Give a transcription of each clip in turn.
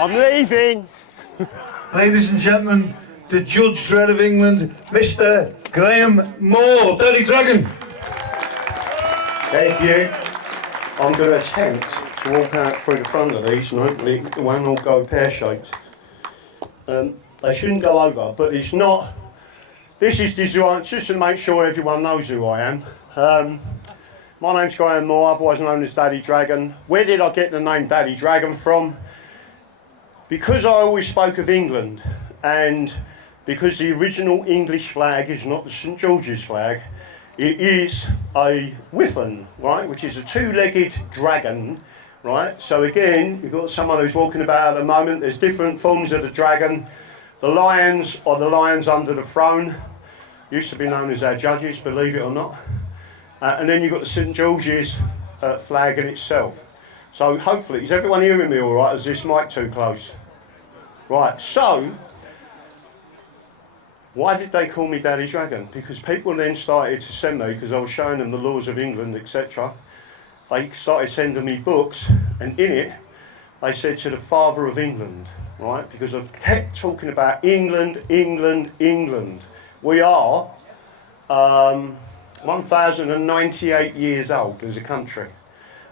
I'm leaving. Ladies and gentlemen, the Judge Dread of England, Mr. Graham Moore, Dirty Dragon. Thank you. I'm going to attempt to walk out through the front of these and hopefully it won't all go pear-shaped. They shouldn't go over, but it's not... This is designed just to make sure everyone knows who I am. My name's Graham Moore, otherwise known as Daddy Dragon. Where did I get the name Daddy Dragon from? Because I always spoke of England, and because the original English flag is not the St George's flag, it is a Whiffin, right, which is a two-legged dragon, right? So again, you've got someone who's walking about at the moment. There's different forms of the dragon. The lions are the lions under the throne. Used to be known as our judges, believe it or not. And then you've got the St George's flag in itself. So hopefully, is everyone hearing me all right? Is this mic too close? Right, so, why did they call me Daddy Dragon? Because people then started to send me, because I was showing them the laws of England, etc. They started sending me books, and in it, they said to the father of England, right? Because I kept talking about England, England, England. We are 1,098 years old as a country,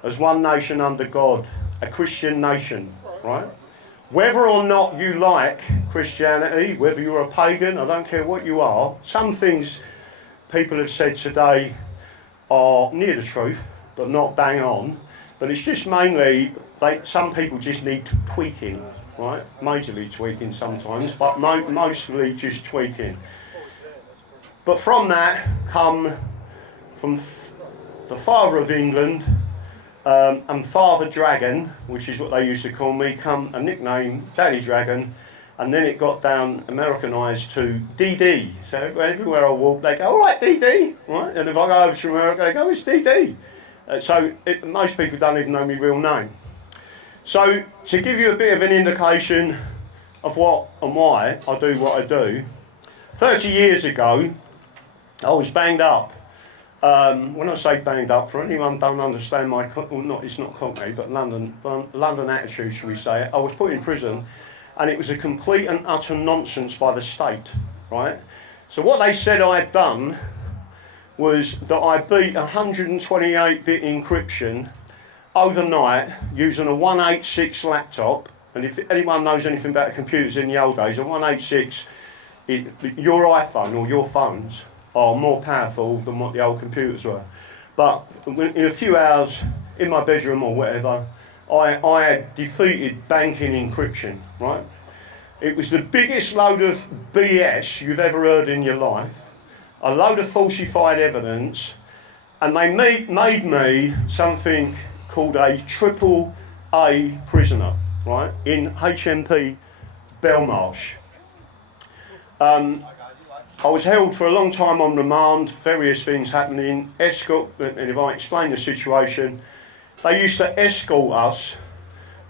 as one nation under God, a Christian nation, right? Whether or not you like Christianity, whether you're a pagan, I don't care what you are, some things people have said today are near the truth, but not bang on. But it's just mainly, some people just need tweaking, right? Majorly tweaking sometimes, but mostly just tweaking. But from that come, from the father of England, and Father Dragon, which is what they used to call me, come a nickname, Daddy Dragon, and then it got down Americanised to DD. So everywhere I walk, they go, all right, DD, right? And if I go over to America, they go, it's DD. Most people don't even know my real name. So to give you a bit of an indication of what and why I do what I do, 30 years ago, I was banged up. When I say banged up, for anyone who don't understand my, it's not Cockney, but London attitude, shall we say, I was put in prison, and it was a complete and utter nonsense by the state, right? So what they said I had done was that I beat 128-bit encryption overnight using a 186 laptop, and if anyone knows anything about computers in the old days, a 186, your iPhone or your phones are more powerful than what the old computers were. But in a few hours, in my bedroom or whatever, I had defeated banking encryption, right? It was the biggest load of BS you've ever heard in your life, a load of falsified evidence, and they made me something called a triple A prisoner, right, in HMP Belmarsh. I was held for a long time on remand, various things happening, escort, and if I explain the situation, they used to escort us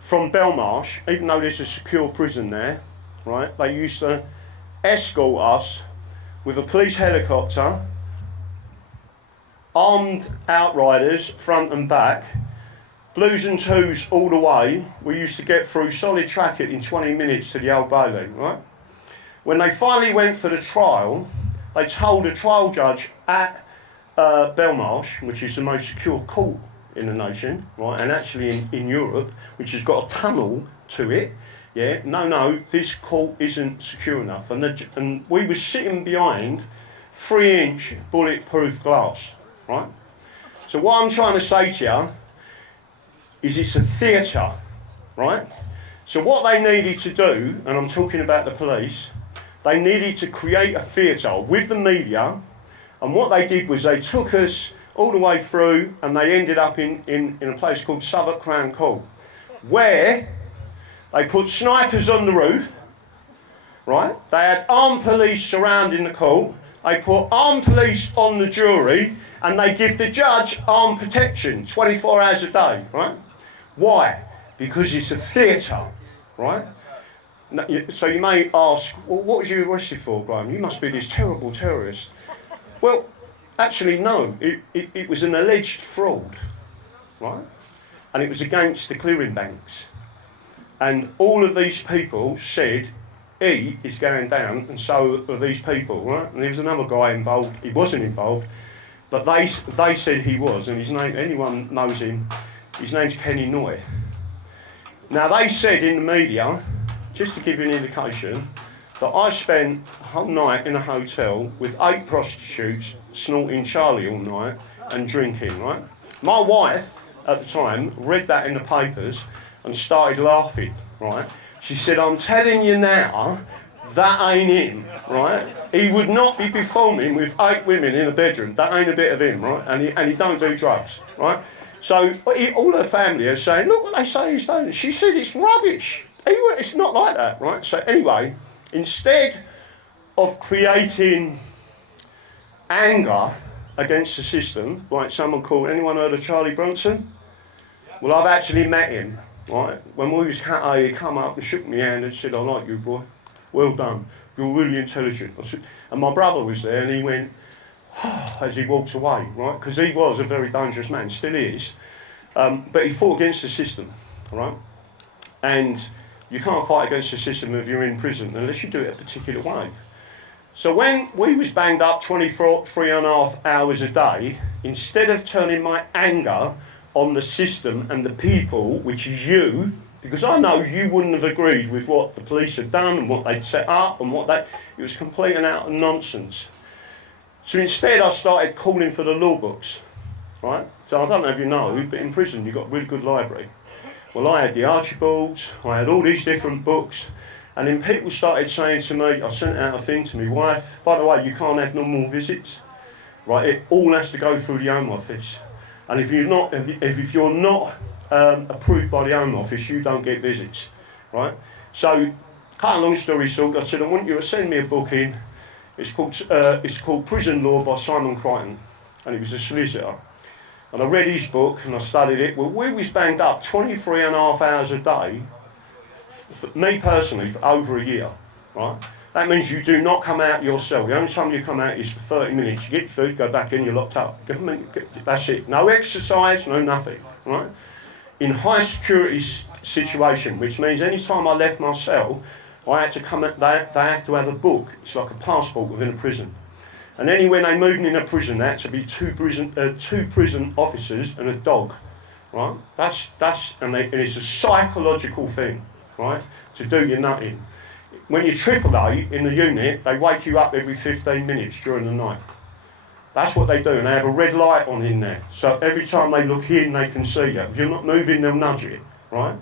from Belmarsh, even though there's a secure prison there, right? They used to escort us with a police helicopter, armed outriders, front and back, blues and twos all the way. We used to get through solid traffic in 20 minutes to the Old Bailey, right? When they finally went for the trial, they told a trial judge at Belmarsh, which is the most secure court in the nation, right, and actually in Europe, which has got a tunnel to it, yeah, no, this court isn't secure enough. And we were sitting behind 3-inch bulletproof glass, right? So what I'm trying to say to you is it's a theatre, right? So what they needed to do, and I'm talking about the police, they needed to create a theatre with the media, and what they did was they took us all the way through and they ended up in a place called Southwark Crown Court, where they put snipers on the roof, right? They had armed police surrounding the court, they put armed police on the jury, and they give the judge armed protection 24 hours a day, right? Why? Because it's a theatre, right? So you may ask, well, what was you arrested for, Graham? You must be this terrible terrorist. Well, actually, no. It was an alleged fraud, right? And it was against the clearing banks. And all of these people said, he is going down, and so are these people, right? And there was another guy involved. He wasn't involved, but they said he was, and his name, anyone knows him, his name's Kenny Noy. Now, they said in the media, just to give you an indication, that I spent a whole night in a hotel with 8 prostitutes snorting Charlie all night and drinking, right? My wife, at the time, read that in the papers and started laughing, right? She said, I'm telling you now, that ain't him, right? He would not be performing with 8 women in a bedroom. That ain't a bit of him, right? And he don't do drugs, right? So all her family are saying, look what they say he's done. She said it's rubbish. It's not like that, right? So anyway, instead of creating anger against the system, like someone called, anyone heard of Charlie Bronson? Well, I've actually met him, right? When we was cat A, he come up and shook my hand and said, I like you, boy. Well done. You're really intelligent. I said, and my brother was there and he went, as he walked away, right? Because he was a very dangerous man, still is. But he fought against the system, right? And you can't fight against the system if you're in prison unless you do it a particular way. So when we was banged up 23.5 hours a day, instead of turning my anger on the system and the people, which is you, because I know you wouldn't have agreed with what the police had done and what they'd set up and it was complete and utter nonsense. So instead I started calling for the law books, right? So I don't know if you know, but in prison you've got a really good library. Well, I had the Archibalds, I had all these different books, and then people started saying to me, I sent out a thing to my wife, by the way, you can't have normal visits, right? It all has to go through the Home Office. And if you're not approved by the Home Office, you don't get visits, right? So, cut a long story short, I said, I want you to send me a book in. It's called Prison Law by Simon Crichton, and he was a solicitor. And I read his book and I studied it. Well, we was banged up 23.5 hours a day, me personally, for over a year, right? That means you do not come out your cell. The only time you come out is for 30 minutes. You get your food, go back in, you're locked up. That's it. No exercise, no nothing, right? In high security situation, which means any time I left my cell, I had to come. They have to have a book. It's like a passport within a prison. And then when they moved me in a prison, there had to be two prison officers and a dog, right? And it's a psychological thing, right? To do your nutting. When you're AAA in the unit, they wake you up every 15 minutes during the night. That's what they do, and they have a red light on in there. So every time they look in, they can see you. If you're not moving, they'll nudge you, right?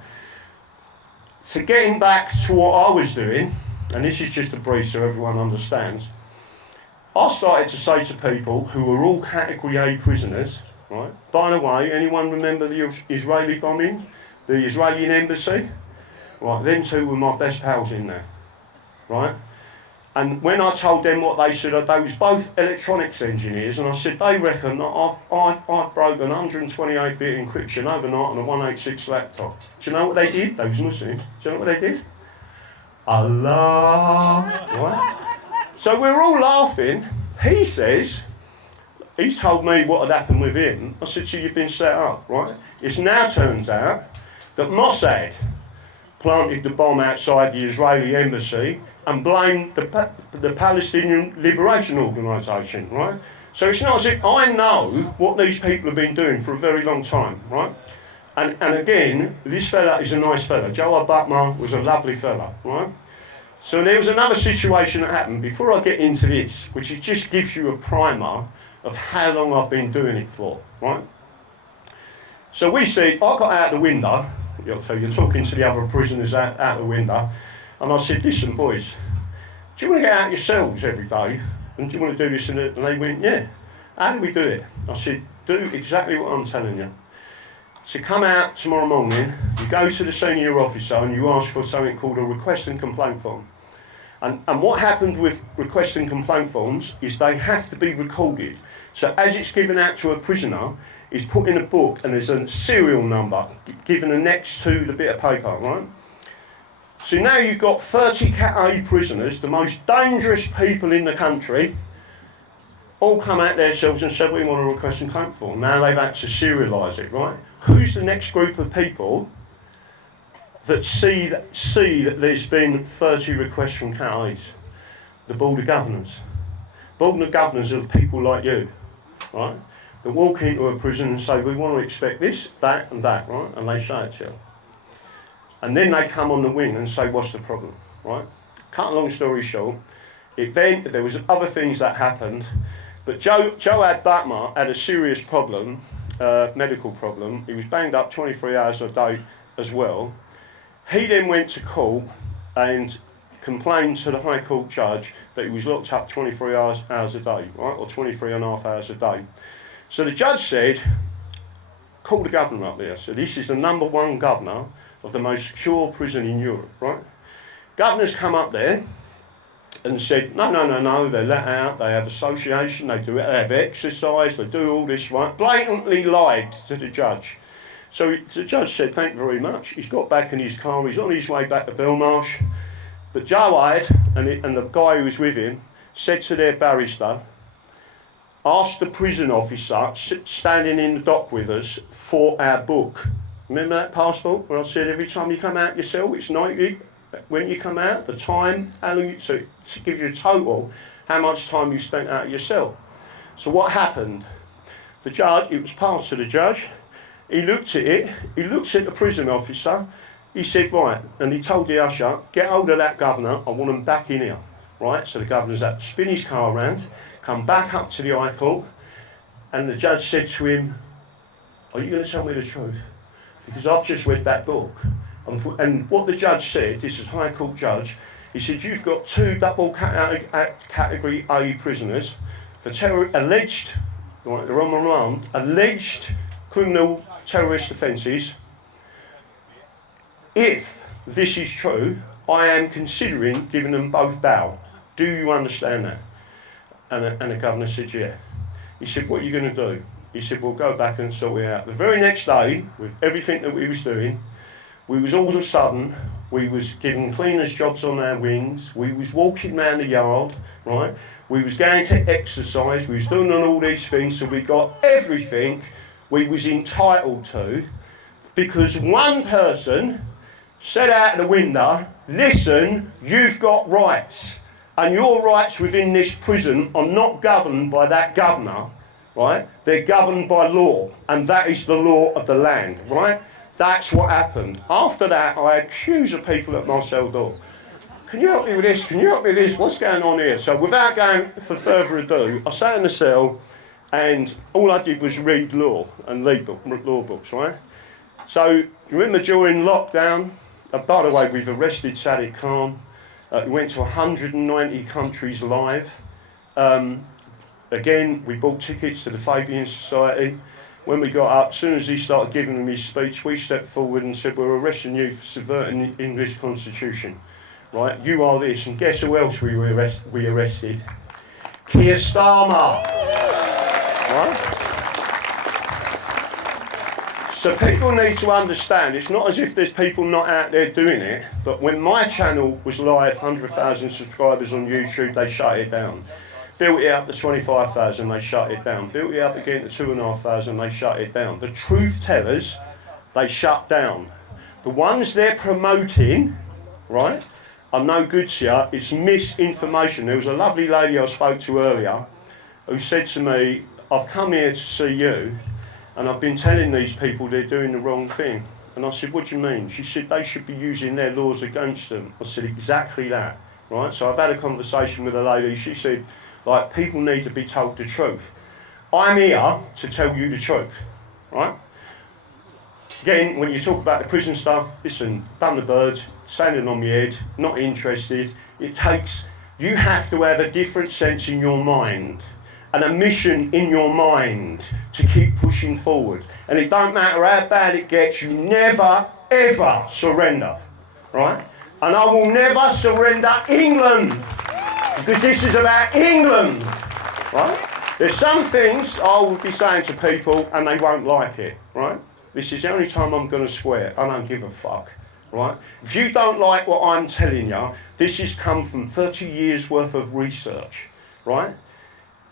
So getting back to what I was doing, and this is just a brief so everyone understands, I started to say to people who were all Category A prisoners, right? By the way, anyone remember the Israeli bombing? The Israeli embassy? Right, them two were my best pals in there, right? And when I told them what they said, they was both electronics engineers, and I said, they reckon that I've broken 128-bit encryption overnight on a 186 laptop. Do you know what they did? Those Muslims. Do you know what they did? Allah, right? So we're all laughing. He says, he's told me what had happened with him. I said, so you've been set up, right? It now turns out that Mossad planted the bomb outside the Israeli embassy and blamed the Palestinian Liberation Organisation, right? So it's not as if I know what these people have been doing for a very long time, right? And again, this fella is a nice fella. Joe Abutma was a lovely fella, right? So there was another situation that happened before I get into this, which it just gives you a primer of how long I've been doing it for, right? So we see, I got out the window, so you're talking to the other prisoners out the window, and I said, listen boys, do you want to get out your cells every day, and do you want to do this and that? And they went, yeah. How do we do it? I said, do exactly what I'm telling you. So come out tomorrow morning, you go to the senior officer and you ask for something called a request and complaint form. And what happened with request and complaint forms is they have to be recorded. So as it's given out to a prisoner, it's put in a book and there's a serial number given next to the bit of paper, right? So now you've got 30 Cat A prisoners, the most dangerous people in the country, all come out themselves and said, we want a request and complaint form. Now they've had to serialise it, right? Who's the next group of people? that see that there's been 30 requests from counties. The Board of Governors. Board of Governors are people like you, right? That walk into a prison and say, we want to expect this, that and that, right? And they say it to you. And then they come on the wing and say, what's the problem, right? Cut a long story short, there was other things that happened, but Joe Butler had a serious problem, medical problem. He was banged up 23 hours a day as well. He then went to court and complained to the High Court judge that he was locked up 23 hours a day, right, or 23 and a half hours a day. So the judge said, call the governor up there. So this is the #1 governor of the most secure prison in Europe, right? Governors come up there and said, no, they're let out, they have association, they have exercise, they do all this, right? Blatantly lied to the judge. So the judge said, thank you very much. He's got back in his car, he's on his way back to Belmarsh. But Joe Hyde and the guy who was with him said to their barrister, ask the prison officer standing in the dock with us for our book. Remember that passport where I said every time you come out your cell, it's 90. When you come out, the time, how long so it gives you a total, how much time you spent out of your cell. So what happened? The judge, it was passed to the judge, he looked at it, he looked at the prison officer, he said, right, and he told the usher, get hold of that governor, I want him back in here. Right, so the governor's had to spin his car around, come back up to the High Court, and the judge said to him, are you going to tell me the truth? Because I've just read that book. And what the judge said, this is High Court judge, he said, you've got 2 double category A prisoners for alleged, right, they're on remand, alleged criminal terrorist offences. If this is true, I am considering giving them both bail. Do you understand that? And the governor said, yeah. He said, what are you going to do? He said, we'll go back and sort it out. The very next day, with everything that we was doing, we was all of a sudden, we was giving cleaners jobs on our wings, we was walking around the yard, right? We was going to exercise, we was doing all these things, so we got everything we was entitled to, because one person said out the window, listen, you've got rights, and your rights within this prison are not governed by that governor, right? They're governed by law, and that is the law of the land, right? That's what happened. After that, I accused the people at my cell door. Can you help me with this? Can you help me with this? What's going on here? So without going for further ado, I sat in the cell, and all I did was read law and law books, right? So remember during lockdown, by the way, we've arrested Sadiq Khan. We went to 190 countries live. Again, we bought tickets to the Fabian Society. When we got up, as soon as he started giving them his speech, we stepped forward and said, we're arresting you for subverting the English Constitution. Right? You are this. And guess who else we arrested? Keir Starmer. Right? So people need to understand, it's not as if there's people not out there doing it, but when my channel was live, 100,000 subscribers on YouTube, they shut it down. Built it up to 25,000, they shut it down. Built it up again to 2,500, they shut it down. The truth tellers, they shut down. The ones they're promoting, right, are no good to you. It's misinformation. There was a lovely lady I spoke to earlier who said to me, I've come here to see you, and I've been telling these people they're doing the wrong thing. And I said, what do you mean? She said, they should be using their laws against them. I said, exactly that, right? So I've had a conversation with a lady, she said, like, people need to be told the truth. I'm here to tell you the truth, right? Again, when you talk about the prison stuff, listen, done the bird, standing on my head, not interested. It takes, you have to have a different sense in your mind and a mission in your mind to keep pushing forward. And it don't matter how bad it gets, you never, ever surrender, right? And I will never surrender England. Because this is about England, right? There's some things I will be saying to people and they won't like it, right? This is the only time I'm going to swear. I don't give a fuck, right? If you don't like what I'm telling you, this has come from 30 years worth of research, right?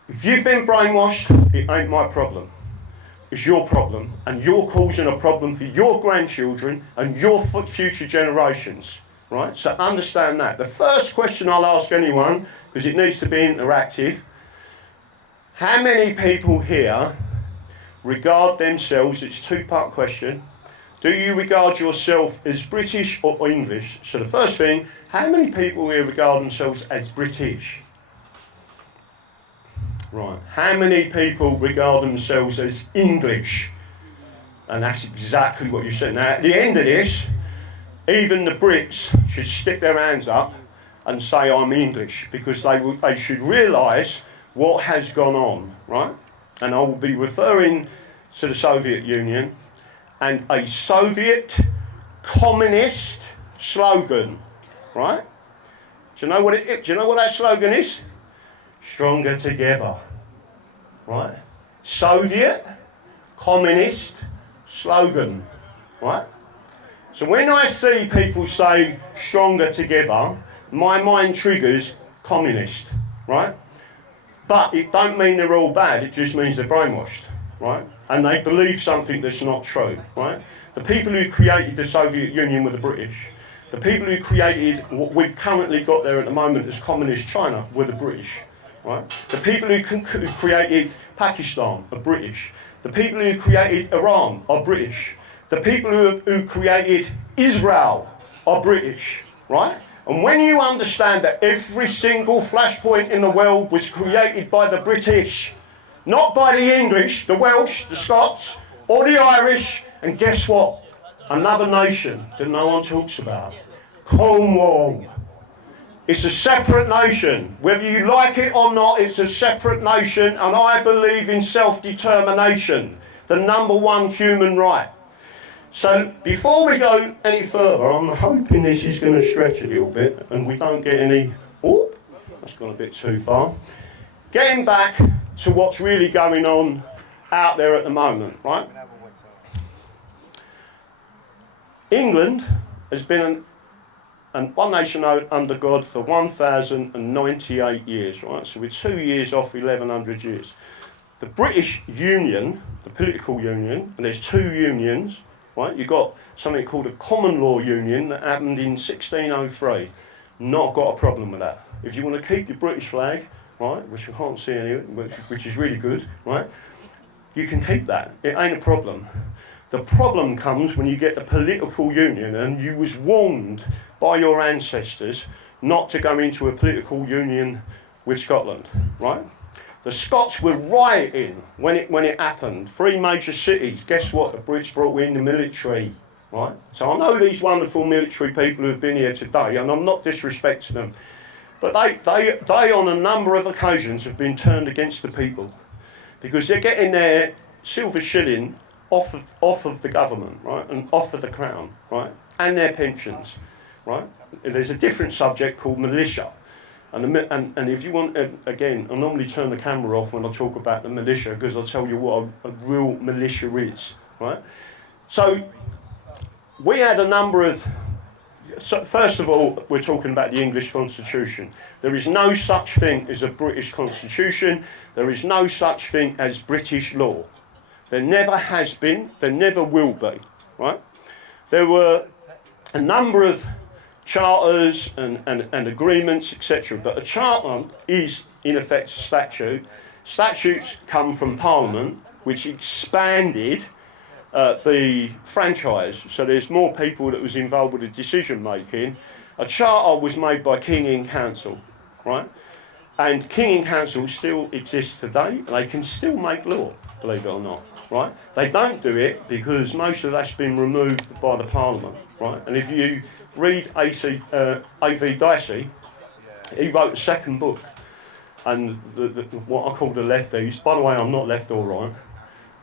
If you've been brainwashed, it ain't my problem. is your problem, and you're causing a problem for your grandchildren and your future generations, right? So understand that. The first question I'll ask anyone, because it needs to be interactive, how many people here regard themselves, it's a two-part question, do you regard yourself as British or English? So the first thing, how many people here regard themselves as British? Right. How many people regard themselves as English? And that's exactly what you said. Now, at the end of this, even the Brits should stick their hands up and say, I'm English, because they should realise what has gone on, right? And I will be referring to the Soviet Union and a Soviet communist slogan, right? Do you know what do you know what that slogan is? Stronger together, right? Soviet communist slogan, right? So when I see people say stronger together, my mind triggers communist, right? But it don't mean they're all bad, it just means they're brainwashed, right? And they believe something that's not true, right? The people who created the Soviet Union were the British. The people who created what we've currently got there at the moment as communist China were the British, right? The people who created Pakistan are British. The people who created Iran are British. The people who created Israel are British, right? And when you understand that every single flashpoint in the world was created by the British, not by the English, the Welsh, the Scots, or the Irish, and guess what? Another nation that no one talks about, Cornwall. It's a separate nation. Whether you like it or not, it's a separate nation, and I believe in self-determination, the #1 human right. So before we go any further, I'm hoping this is going to stretch a little bit and we don't get any, oh, that's gone a bit too far. Getting back to what's really going on out there at the moment, right? England has been one nation under God for 1,098 years, right? So we're 2 years off 1,100 years. The British Union, the political union, and there's two unions, right? You've got something called a common law union that happened in 1603. Not got a problem with that. If you want to keep your British flag, right, which you can't see anyway, which is really good, right, you can keep that. It ain't a problem. The problem comes when you get the political union, and you was warned by your ancestors not to go into a political union with Scotland, right? The Scots were rioting when it happened. 3 major cities. Guess what? The Brits brought in the military, right? So I know these wonderful military people who have been here today, and I'm not disrespecting them, but they on a number of occasions have been turned against the people because they're getting their silver shilling off of the government, right, and off of the crown, right, and their pensions, right. And there's a different subject called militia. And if you want, again, I normally turn the camera off when I talk about the militia because I'll tell you what a real militia is, right? So we had a number of, so first of all, we're talking about the English Constitution. There is no such thing as a British Constitution. There is no such thing as British law. There never has been, there never will be, right? There were a number of charters and agreements, etc. But a charter is, in effect, a statute. Statutes come from Parliament, which expanded the franchise. So there's more people that was involved with the decision making. A charter was made by King in Council, right? And King in Council still exists today. They can still make law, believe it or not, right? They don't do it because most of that's been removed by the Parliament, right? And if you read A.V. Dicey, he wrote a second book, and what I call the lefties. By the way, I'm not left or right.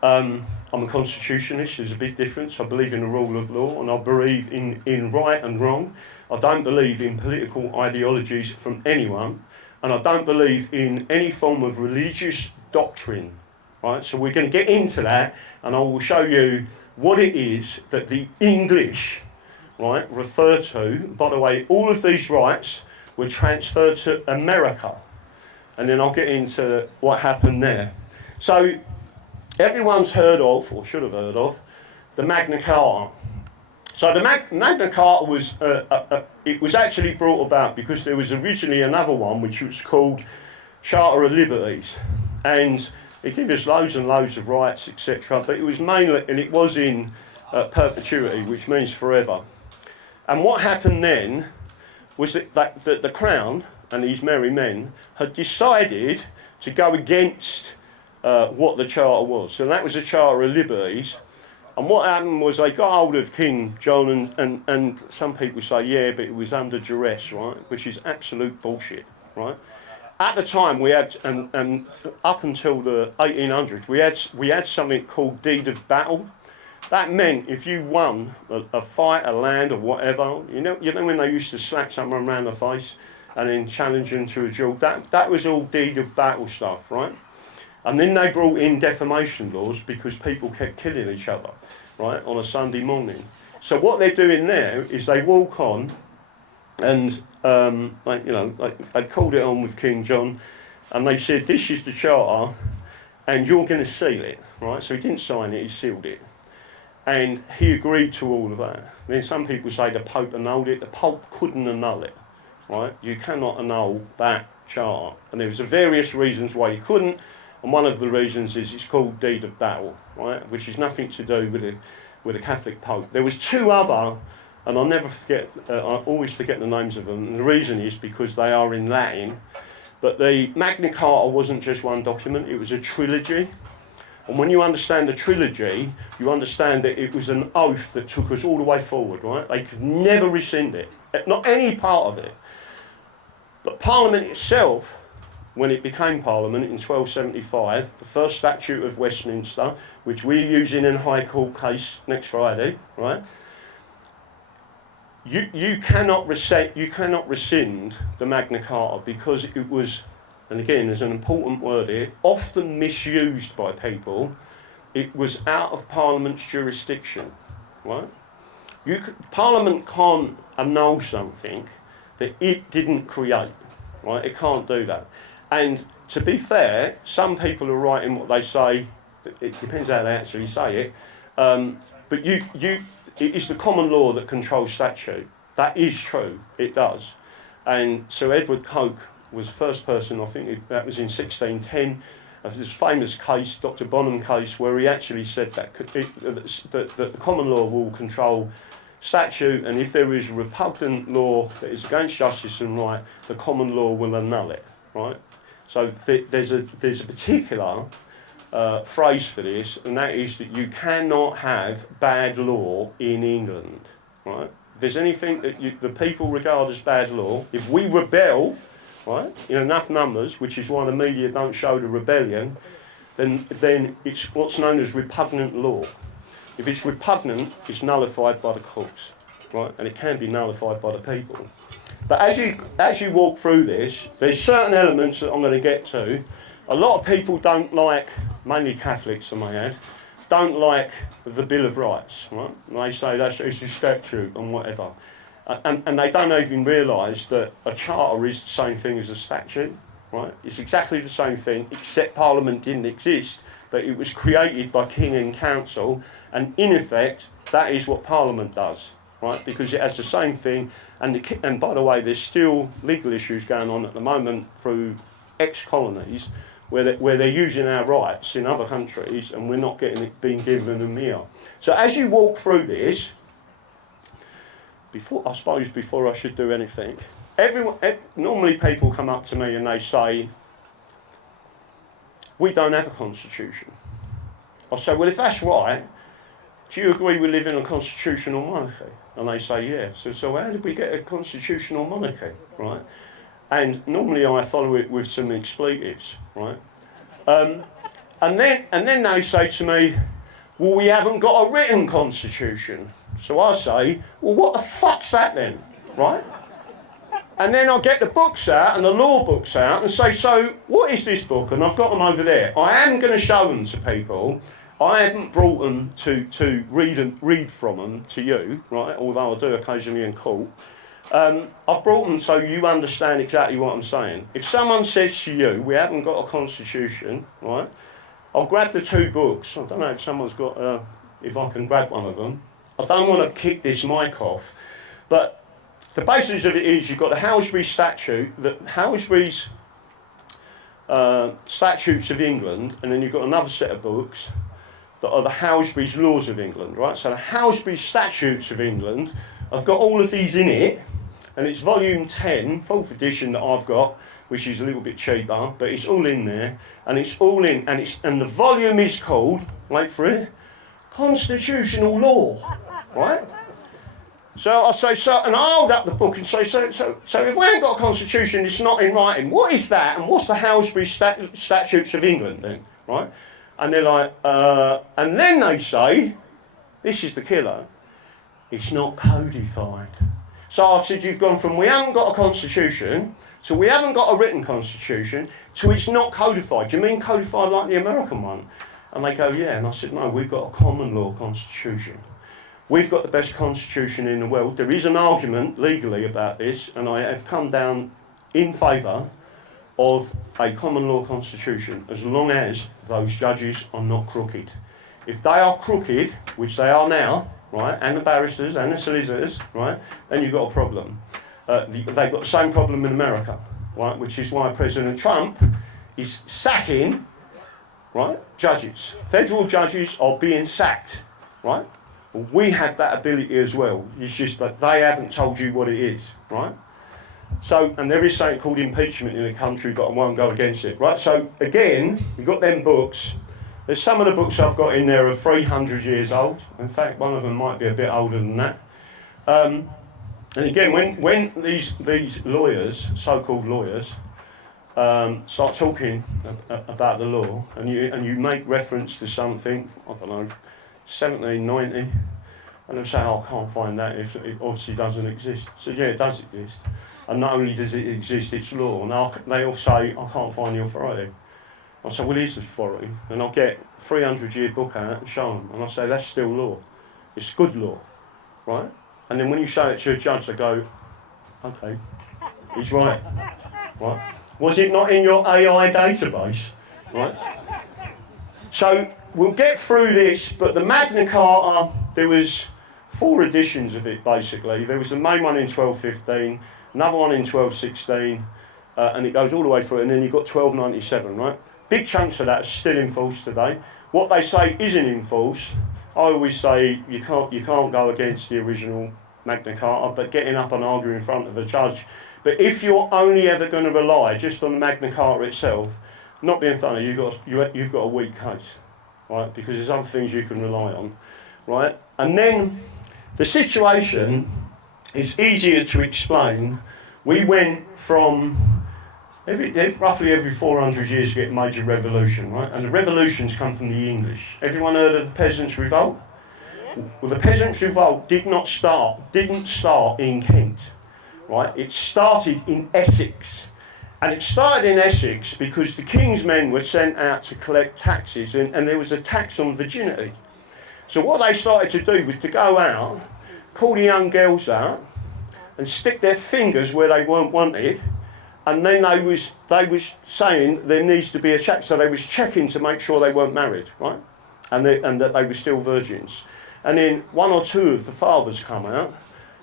I'm a constitutionalist. There's a big difference. I believe in the rule of law, and I believe in right and wrong. I don't believe in political ideologies from anyone, and I don't believe in any form of religious doctrine. Right. So we're going to get into that, and I will show you what it is that the English, right, refer to. By the way, all of these rights were transferred to America, and then I'll get into what happened there. So everyone's heard of, or should have heard of, the Magna Carta. So the Magna Carta was, it was actually brought about because there was originally another one which was called Charter of Liberties, and it gave us loads and loads of rights, etc. But it was mainly, and it was in perpetuity, which means forever. And what happened then was that the Crown and these merry men had decided to go against what the Charter was. So that was the Charter of Liberties. And what happened was they got hold of King John, and some people say, yeah, but it was under duress, right? Which is absolute bullshit, right? At the time, we had, and up until the 1800s, we had something called deed of battle. That meant if you won a fight, a land, or whatever, you know when they used to slap someone around the face and then challenge them to a duel, that was all deed of battle stuff, right? And then they brought in defamation laws because people kept killing each other, right, on a Sunday morning. So what they're doing now is they walk on, and they called it on with King John, and they said, this is the Charter, and you're going to seal it, right? So he didn't sign it, he sealed it. And he agreed to all of that. Then some people say the Pope annulled it. The Pope couldn't annul it, right? You cannot annul that Charter. And there was various reasons why you couldn't, and one of the reasons is it's called deed of battle, right? Which is nothing to do with a Catholic Pope. There was two other, and I'll never forget, I always forget the names of them, and the reason is because they are in Latin. But the Magna Carta wasn't just one document, it was a trilogy. And when you understand the trilogy, you understand that it was an oath that took us all the way forward, right? They could never rescind it, not any part of it. But Parliament itself, when it became Parliament in 1275, the first Statute of Westminster, which we're using in a High Court case next Friday, right? You cannot rescind the Magna Carta because it was, and again, there's an important word here, often misused by people. It was out of Parliament's jurisdiction, right? Parliament can't annul something that it didn't create, right? It can't do that. And to be fair, some people are right in what they say. It depends how they actually say it. But it is the common law that controls statute. That is true. It does. And Sir Edward Coke was the first person, I think that was in 1610, of this famous case, Dr. Bonham case, where he actually said that the common law will control statute, and if there is a repugnant law that is against justice and right, the common law will annul it, right? So there's a particular phrase for this, and that is that you cannot have bad law in England, right? If there's anything that the people regard as bad law, if we rebel, right, in enough numbers, which is why the media don't show the rebellion, then it's what's known as repugnant law. If it's repugnant, it's nullified by the courts, right? And it can be nullified by the people. But as you walk through this, there's certain elements that I'm going to get to. A lot of people don't like, mainly Catholics I may add, don't like the Bill of Rights, right? And they say it's a statute and whatever. And they don't even realise that a charter is the same thing as a statute, right? It's exactly the same thing, except Parliament didn't exist, but it was created by King and Council, and in effect, that is what Parliament does, right? Because it has the same thing, and by the way, there's still legal issues going on at the moment through ex-colonies where they're using our rights in other countries, and we're not being given them here. So as you walk through this, before I should do anything, normally people come up to me and they say, we don't have a constitution. I say, well, if that's right, do you agree we live in a constitutional monarchy? And they say, yeah. So how did we get a constitutional monarchy, right? And normally I follow it with some expletives, right? And then they say to me, well, we haven't got a written constitution. So I say, well, what the fuck's that then, right? And then I get the books out and the law books out and say, so what is this book? And I've got them over there. I am going to show them to people. I haven't brought them to read from them to you, right? Although I do occasionally in court. I've brought them so you understand exactly what I'm saying. If someone says to you, we haven't got a constitution, right? I'll grab the two books. I don't know if someone's got, if I can grab one of them. I don't want to kick this mic off, but the basis of it is you've got the Halsbury Statute, the Halsbury's Statutes of England, and then you've got another set of books that are the Halsbury's Laws of England, right? So the Halsbury Statutes of England, I've got all of these in it, and it's volume 10, 4th edition that I've got, which is a little bit cheaper, but it's all in there, and it's all in, and the volume is called, wait for it, Constitutional Law, right? So I say, and I hold up the book and say, so if we ain't got a constitution, it's not in writing. What is that? And what's the Halsbury Statutes of England then, right? And they're like, and then they say, this is the killer, it's not codified. So I've said, you've gone from we haven't got a constitution, to we haven't got a written constitution, to it's not codified. Do you mean codified like the American one? And they go, yeah. And I said, no, we've got a common law constitution. We've got the best constitution in the world. There is an argument legally about this, and I have come down in favour of a common law constitution as long as those judges are not crooked. If they are crooked, which they are now, right, and the barristers and the solicitors, right, then you've got a problem. They've got the same problem in America, right, which is why President Trump is sacking, right, judges. Federal judges are being sacked, right? Well, we have that ability as well. It's just that they haven't told you what it is, right? So, and there is something called impeachment in the country, but I won't go against it, right? So, again, you've got them books. There's some of the books I've got in there are 300 years old. In fact, one of them might be a bit older than that. And again, when these lawyers, so-called lawyers, start talking about the law, and you make reference to something, I don't know, 1790, and they'll say, oh, I can't find that, it obviously doesn't exist. So yeah, it does exist. And not only does it exist, it's law. And they all say, I can't find the authority. I say, well, here's the authority. And I'll get a 300-year book out and show them. And I say, that's still law. It's good law, right? And then when you show it to a judge, they go, okay, he's right, right? Was it not in your AI database, right? So we'll get through this, but the Magna Carta, there was 4 editions of it, basically. There was the main one in 1215, another one in 1216, and it goes all the way through, and then you've got 1297, right? Big chunks of that are still in force today. What they say isn't in force, I always say you can't go against the original Magna Carta, but getting up and arguing in front of a judge. But if you're only ever going to rely just on the Magna Carta itself, not being funny, you've got a weak case, right? Because there's other things you can rely on, right? And then the situation is easier to explain. We went from roughly every 400 years you get a major revolution, right? And the revolutions come from the English. Everyone heard of the Peasants' Revolt? Yes. Well, the Peasants' Revolt didn't start in Kent, right? It started in Essex. And it started in Essex because the king's men were sent out to collect taxes, and there was a tax on virginity. So what they started to do was to go out, call the young girls out, and stick their fingers where they weren't wanted, and then they was saying there needs to be a check. So they was checking to make sure they weren't married, right? And that they were still virgins. And then 1 or 2 of the fathers come out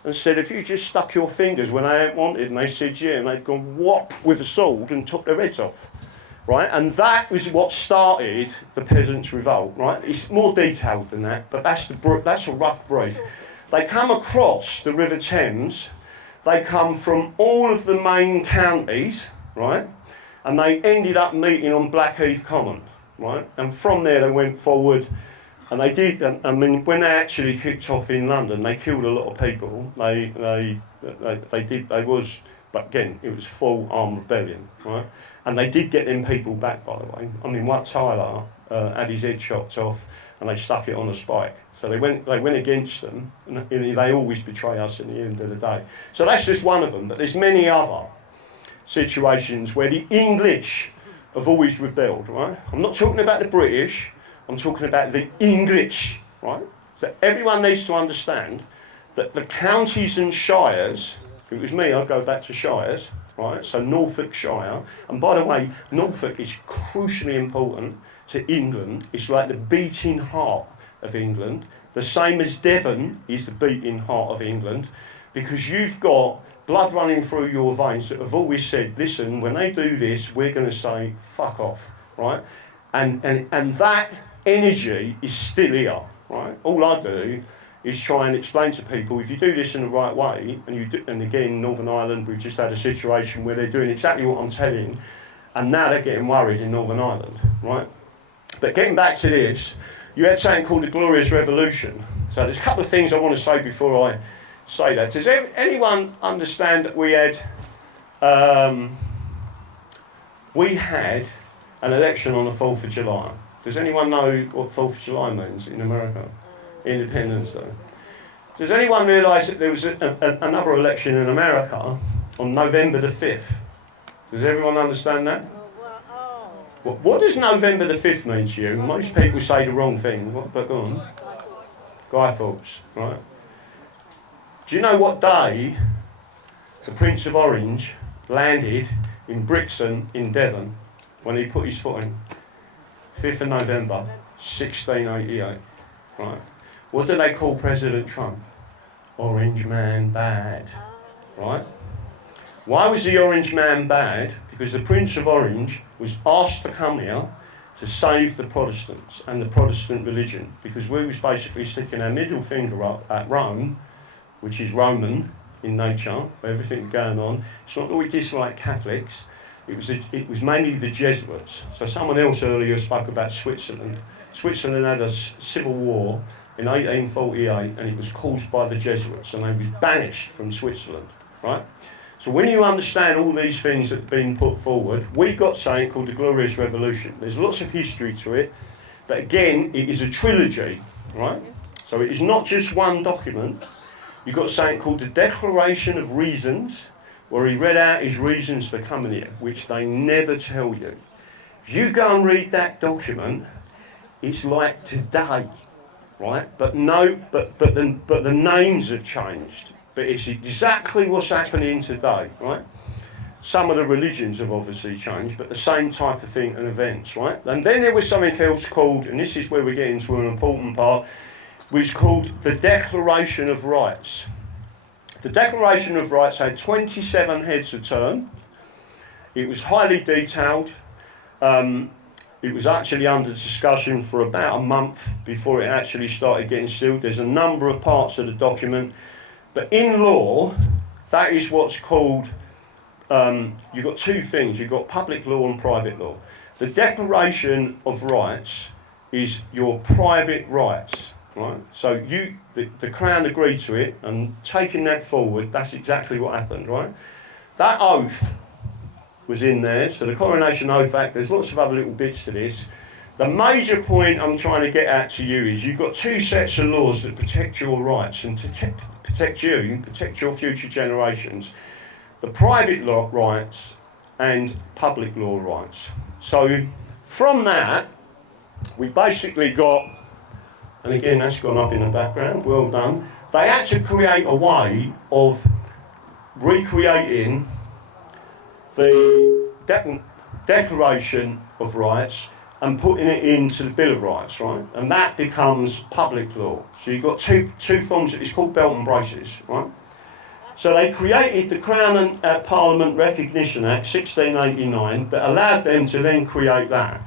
and said, if you just stuck your fingers when they ain't wanted, and they said, yeah, and they've gone whop with a sword and took their heads off, right? And that was what started the Peasants' Revolt, right? It's more detailed than that, but that's a rough brief. They come across the River Thames, they come from all of the main counties, right? And they ended up meeting on Blackheath Common, right? And from there they went forward. And they did. I mean, when they actually kicked off in London, they killed a lot of people. They did. They was, but again, it was full armed rebellion, right? And they did get them people back, by the way. I mean, Wat Tyler had his head chopped off, and they stuck it on a spike. So they went against them, and they always betray us in the end of the day. So that's just one of them. But there's many other situations where the English have always rebelled, right? I'm not talking about the British. I'm talking about the English, right? So everyone needs to understand that the counties and shires, if it was me, I'd go back to shires, right? So Norfolkshire, and by the way, Norfolk is crucially important to England. It's like the beating heart of England. The same as Devon is the beating heart of England, because you've got blood running through your veins that have always said, listen, when they do this, we're going to say, fuck off, right? And that energy is still here, right? All I do is try and explain to people, if you do this in the right way, and again, in Northern Ireland, we've just had a situation where they're doing exactly what I'm telling, and now they're getting worried in Northern Ireland, right? But getting back to this, you had something called the Glorious Revolution. So there's a couple of things I want to say before I say that. Does anyone understand that we had an election on the 4th of July? Does anyone know what 4th of July means in America? Independence Day. Does anyone realise that there was another election in America on November the 5th? Does everyone understand that? What does November the 5th mean to you? Most people say the wrong thing, but go on. Guy Fawkes, right? Do you know what day the Prince of Orange landed in Brixton in Devon when he put his foot in? 5th of November, 1688, right? What do they call President Trump? Orange man bad, right? Why was the Orange man bad? Because the Prince of Orange was asked to come here to save the Protestants and the Protestant religion, because we was basically sticking our middle finger up at Rome, which is Roman in nature, everything going on. It's not that we dislike Catholics, it was mainly the Jesuits. So someone else earlier spoke about Switzerland. Switzerland had a civil war in 1848, and it was caused by the Jesuits, and they was banished from Switzerland, right? So when you understand all these things that have been put forward, we got something called the Glorious Revolution. There's lots of history to it, but again, it is a trilogy, right? So it is not just one document. You've got something called the Declaration of Reasons, where he read out his reasons for coming here, which they never tell you. If you go and read that document, it's like today, right? But the names have changed. But it's exactly what's happening today, right? Some of the religions have obviously changed, but the same type of thing and events, right? And then there was something else called, and this is where we're getting to an important part, which is called the Declaration of Rights. The Declaration of Rights had 27 heads of term. It was highly detailed. It was actually under discussion for about a month before it actually started getting sealed. There's a number of parts of the document. But in law, that is what's called, you've got two things. You've got public law and private law. The Declaration of Rights is your private rights, right? So the Crown agreed to it, and taking that forward, that's exactly what happened, right? That oath was in there, so the Coronation Oath Act, there's lots of other little bits to this. The major point I'm trying to get at to you is you've got two sets of laws that protect your rights and protect you, protect your future generations. The private law rights and public law rights. So from that, we basically got, and again that's gone up in the background, well done. They had to create a way of recreating the Declaration of Rights and putting it into the Bill of Rights, right? And that becomes public law. So you've got two forms, it's called belt and braces, right? So they created the Crown and Parliament Recognition Act, 1689, that allowed them to then create that.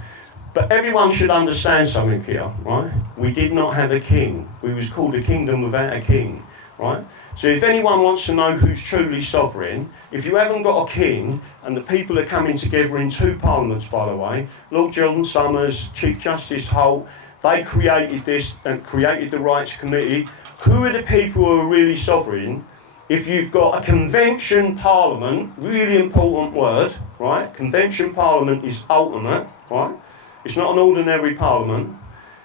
But everyone should understand something here, right? We did not have a king. We was called a kingdom without a king, right? So if anyone wants to know who's truly sovereign, if you haven't got a king, and the people are coming together in two parliaments, by the way, Lord John Somers, Chief Justice Holt, they created this and created the Rights Committee. Who are the people who are really sovereign? If you've got a convention parliament, really important word, right? Convention parliament is ultimate, right? It's not an ordinary parliament.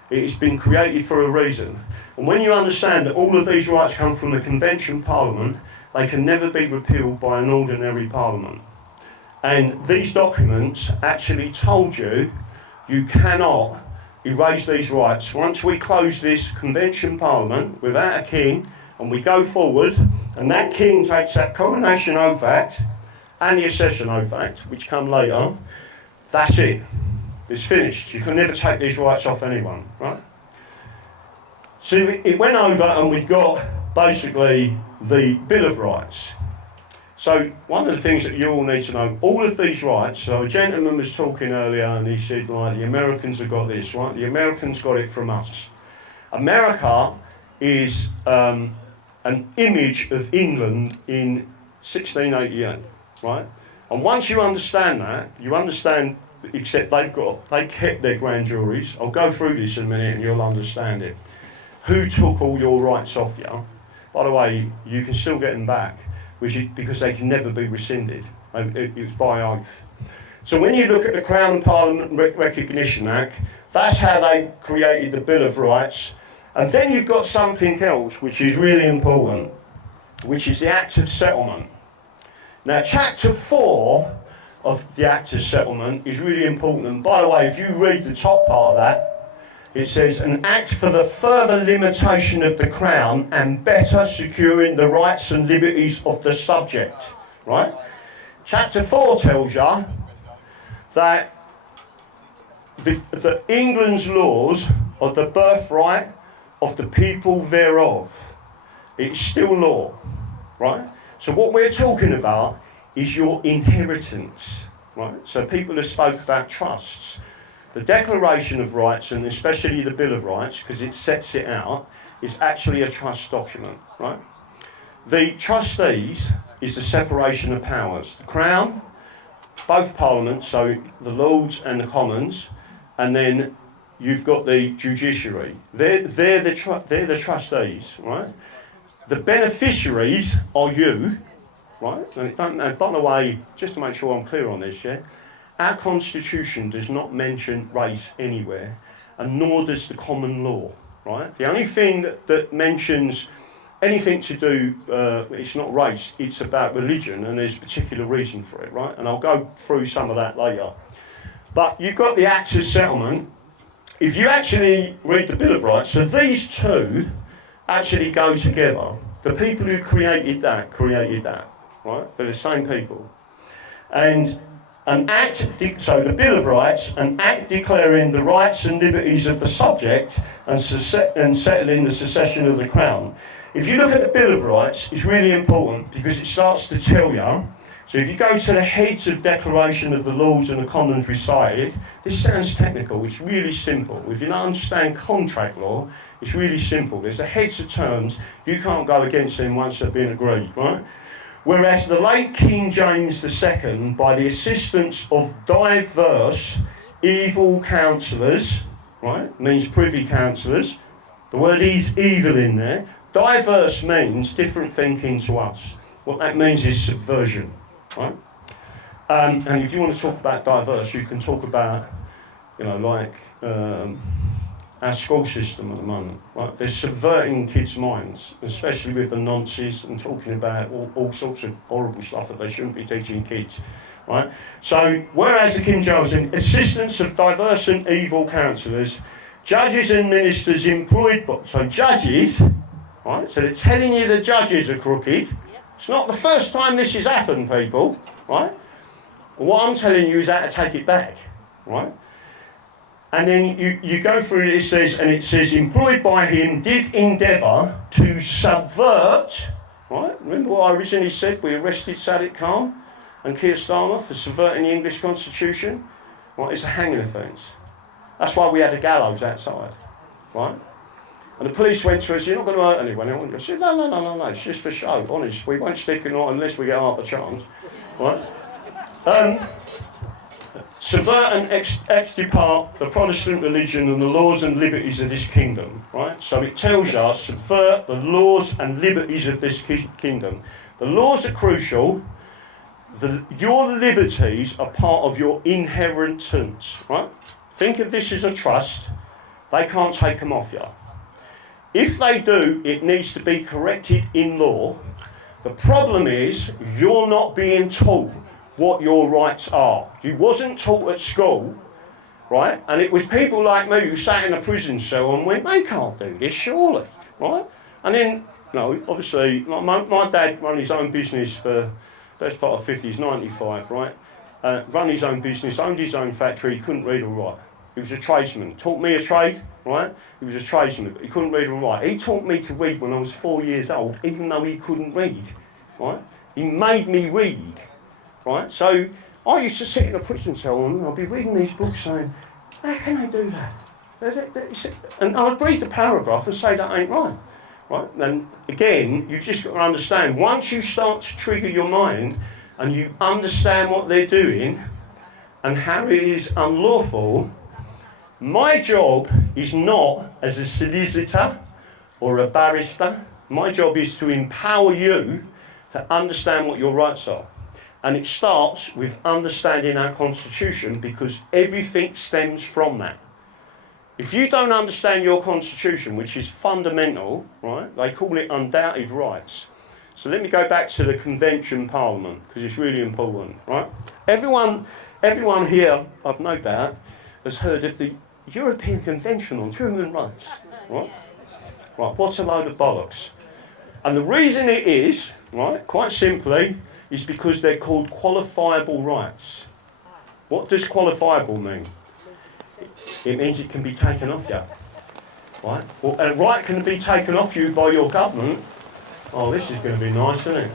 It's been created for a reason. And when you understand that all of these rights come from a convention parliament, they can never be repealed by an ordinary parliament. And these documents actually told you, you cannot erase these rights. Once we close this convention parliament without a king, and we go forward, and that king takes that Coronation Oath Act, and the Accession Oath Act, which come later, that's it. It's finished. You can never take these rights off anyone, right? So it went over and we got basically the Bill of Rights. So one of the things that you all need to know, all of these rights, so a gentleman was talking earlier and he said, like, the Americans have got this, right? The Americans got it from us. America is an image of England in 1688, right? And once you understand that, you understand, except they kept their grand juries. I'll go through this in a minute and you'll understand it. Who took all your rights off you? By the way, you can still get them back, because they can never be rescinded. It was by oath. So when you look at the Crown and Parliament Recognition Act, that's how they created the Bill of Rights. And then you've got something else which is really important, which is the Act of Settlement. Now, Chapter 4 of the Act of Settlement is really important. And by the way, if you read the top part of that, it says, an act for the further limitation of the Crown and better securing the rights and liberties of the subject, right? Chapter 4 tells you that the England's laws are the birthright of the people thereof. It's still law, right? So what we're talking about is your inheritance, right? So people have spoke about trusts. The Declaration of Rights, and especially the Bill of Rights, because it sets it out, is actually a trust document, right? The trustees is the separation of powers. The Crown, both parliaments, so the Lords and the Commons, and then you've got the judiciary. They're the trustees, right? The beneficiaries are you, right? And by the way, just to make sure I'm clear on this, yeah? Our constitution does not mention race anywhere, and nor does the common law, right? The only thing that mentions anything to do, it's not race, it's about religion, and there's a particular reason for it, right? And I'll go through some of that later. But you've got the Act of Settlement. If you actually read the Bill of Rights, so these two actually go together. The people who created that, right? They're the same people. And an act, so the Bill of Rights, an act declaring the rights and liberties of the subject and settling the succession of the Crown. If you look at the Bill of Rights, it's really important because it starts to tell you. So if you go to the heads of declaration of the Lords and the Commons recited, this sounds technical, it's really simple. If you don't understand contract law, it's really simple. There's the heads of terms, you can't go against them once they've been agreed, right? Whereas the late King James II, by the assistance of diverse evil counsellors, right, means privy counsellors, the word is evil in there, diverse means different thinking to us. What that means is subversion, right? And if you want to talk about diverse, you can talk about, like our school system at the moment, right? They're subverting kids' minds, especially with the nonsense and talking about all sorts of horrible stuff that they shouldn't be teaching kids, right? So, whereas the King James, in assistance of diverse and evil counsellors, judges and ministers employed by, so judges, right? So they're telling you the judges are crooked. It's not the first time this has happened, people, right? What I'm telling you is how to take it back, right? And then you go through it, it says, employed by him, did endeavour to subvert, right? Remember what I originally said? We arrested Sadiq Khan and Keir Starmer for subverting the English constitution. Right, it's a hanging offence. That's why we had a gallows outside, right? And the police went to us, you're not going to hurt anyone. I said, no, it's just for show, honest. We won't stick it on unless we get half a chance, right? Subvert and extirpate the Protestant religion and the laws and liberties of this kingdom, right? So it tells you, subvert the laws and liberties of this kingdom. The laws are crucial. Your liberties are part of your inheritance, right? Think of this as a trust. They can't take them off you. If they do, it needs to be corrected in law. The problem is, you're not being taught what your rights are. You wasn't taught at school, right? And it was people like me who sat in a prison cell and went, they can't do this, surely, right? And then, obviously, my dad ran his own business for best part of 50s, 95, right? Run his own business, owned his own factory, he couldn't read or write. He was a tradesman. Taught me a trade, right? He was a tradesman, but he couldn't read or write. He taught me to read when I was 4 years old, even though he couldn't read, right? He made me read, right? So I used to sit in a prison cell and I'd be reading these books saying, how can they do that? And I'd read the paragraph and say that ain't right. Right? And again, you've just got to understand, once you start to trigger your mind and you understand what they're doing and how it is unlawful, my job is not as a solicitor or a barrister. My job is to empower you to understand what your rights are. And it starts with understanding our Constitution, because everything stems from that. If you don't understand your Constitution, which is fundamental, right, they call it undoubted rights. So let me go back to the Convention Parliament, because it's really important, right? Everyone here, I've no doubt, has heard of the European Convention on Human Rights, right? Right, what's a load of bollocks? And the reason it is, right, quite simply, is because they're called qualifiable rights. What does qualifiable mean? It means it can be taken off you, right? Well, a right can be taken off you by your government. Oh, this is going to be nice, isn't it?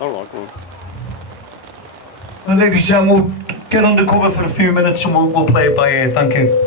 All right, well. Well, ladies and gentlemen, we'll get undercover for a few minutes and we'll play it by ear. Thank you.